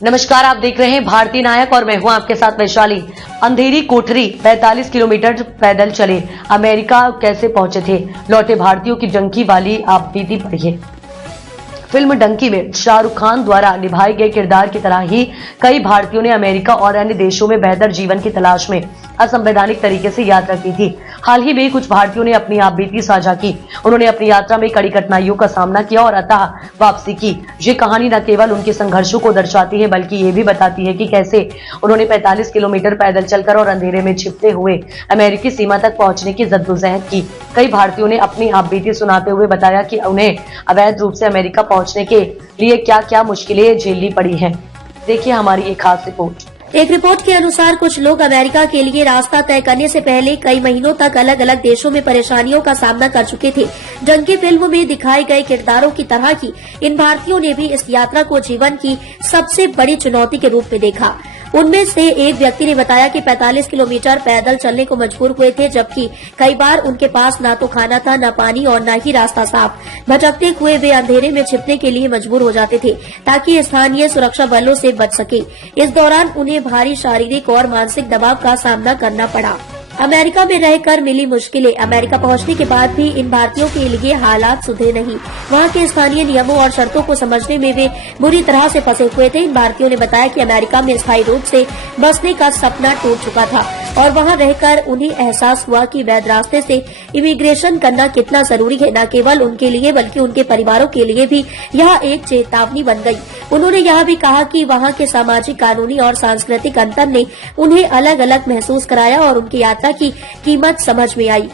नमस्कार, आप देख रहे हैं भारतीय नायक और मैं हूं आपके साथ वैशाली। अंधेरी कोठरी 45 किलोमीटर पैदल चले अमेरिका कैसे पहुंचे थे, लौटे भारतीयों की डंकी वाली आप बीती पढ़िए। फिल्म डंकी में शाहरुख खान द्वारा निभाए गए किरदार की तरह ही कई भारतीयों ने अमेरिका और अन्य देशों में बेहतर जीवन की तलाश में असंवैधानिक तरीके से यात्रा की थी। हाल ही में कुछ भारतीयों ने अपनी आप बीती साझा की। उन्होंने अपनी यात्रा में कड़ी कठिनाइयों का सामना किया और अतः वापसी की। ये कहानी न केवल उनके संघर्षों को दर्शाती है बल्कि ये भी बताती है कि कैसे उन्होंने 45 किलोमीटर पैदल चलकर और अंधेरे में छिपते हुए अमेरिकी सीमा तक पहुंचने की जद्दोजहद की। कई भारतीयों ने अपनी आप बीती सुनाते हुए बताया कि उन्हें अवैध रूप से अमेरिका पहुंचने के लिए क्या क्या मुश्किलें झेलनी पड़ी हैं। देखिए हमारी एक खास रिपोर्ट। एक रिपोर्ट के अनुसार कुछ लोग अमेरिका के लिए रास्ता तय करने से पहले कई महीनों तक अलग अलग देशों में परेशानियों का सामना कर चुके थे। डंकी फिल्म में दिखाए गए किरदारों की तरह ही इन भारतीयों ने भी इस यात्रा को जीवन की सबसे बड़ी चुनौती के रूप में देखा। उनमें से एक व्यक्ति ने बताया कि 45 किलोमीटर पैदल चलने को मजबूर हुए थे, जबकि कई बार उनके पास न तो खाना था, न पानी और न ही रास्ता साफ। भटकते हुए वे अंधेरे में छिपने के लिए मजबूर हो जाते थे ताकि स्थानीय सुरक्षा बलों से बच सके। इस दौरान उन्हें भारी शारीरिक और मानसिक दबाव का सामना करना पड़ा। अमेरिका में रहकर मिली मुश्किलें। अमेरिका पहुंचने के बाद भी इन भारतीयों के लिए हालात सुधरे नहीं। वहां के स्थानीय नियमों और शर्तों को समझने में वे बुरी तरह से फंसे हुए थे। इन भारतीयों ने बताया कि अमेरिका में स्थायी रूप से बसने का सपना टूट चुका था और वहां रहकर उन्हें एहसास हुआ कि वैध रास्ते से इमिग्रेशन करना कितना जरूरी है। न केवल उनके लिए बल्कि उनके परिवारों के लिए भी यह एक चेतावनी बन गई। उन्होंने यह भी कहा कि वहां के सामाजिक, कानूनी और सांस्कृतिक अंतर ने उन्हें अलग अलग महसूस कराया और उनकी यात्रा की कीमत समझ में आई।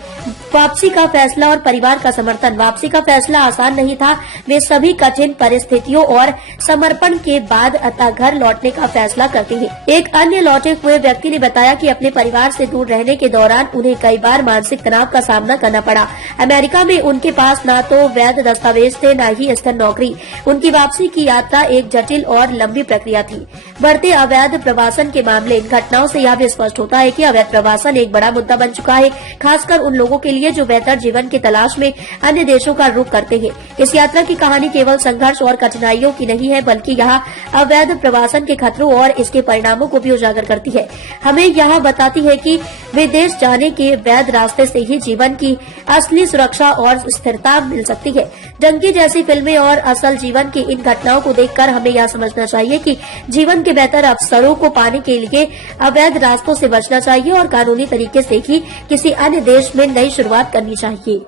वापसी का फैसला और परिवार का समर्थन। वापसी का फैसला आसान नहीं था। वे सभी कठिन परिस्थितियों और समर्पण के बाद अतः घर लौटने का फैसला करते हैं। एक अन्य लौटे हुए व्यक्ति ने बताया कि अपने परिवार से दूर रहने के दौरान उन्हें कई बार मानसिक तनाव का सामना करना पड़ा। अमेरिका में उनके पास न तो वैध दस्तावेज थे, न ही स्थिर नौकरी। उनकी वापसी की यात्रा एक जटिल और लंबी प्रक्रिया थी। बढ़ते अवैध प्रवासन के मामले। इन घटनाओं से यह भी स्पष्ट होता है कि अवैध प्रवासन एक बड़ा मुद्दा बन चुका है, खासकर उन लोगों के लिए जो बेहतर जीवन की तलाश में अन्य देशों का रुख करते हैं। इस यात्रा की कहानी केवल संघर्ष और कठिनाइयों की नहीं है बल्कि यह अवैध प्रवासन के खतरों और इसके परिणामों को भी उजागर करती है। हमें यह बताती है कि विदेश जाने के वैध रास्ते से ही जीवन की असली सुरक्षा और स्थिरता मिल सकती है। डंकी जैसी फिल्में और असल जीवन की इन घटनाओं को देखकर हमें यह समझना चाहिए कि जीवन के बेहतर अवसरों को पाने के लिए अवैध रास्तों से बचना चाहिए और कानूनी तरीके से ही किसी अन्य देश में नई शुरुआत करनी चाहिए।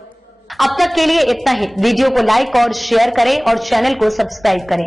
अब तक के लिए इतना ही। वीडियो को लाइक और शेयर करें और चैनल को सब्सक्राइब करें।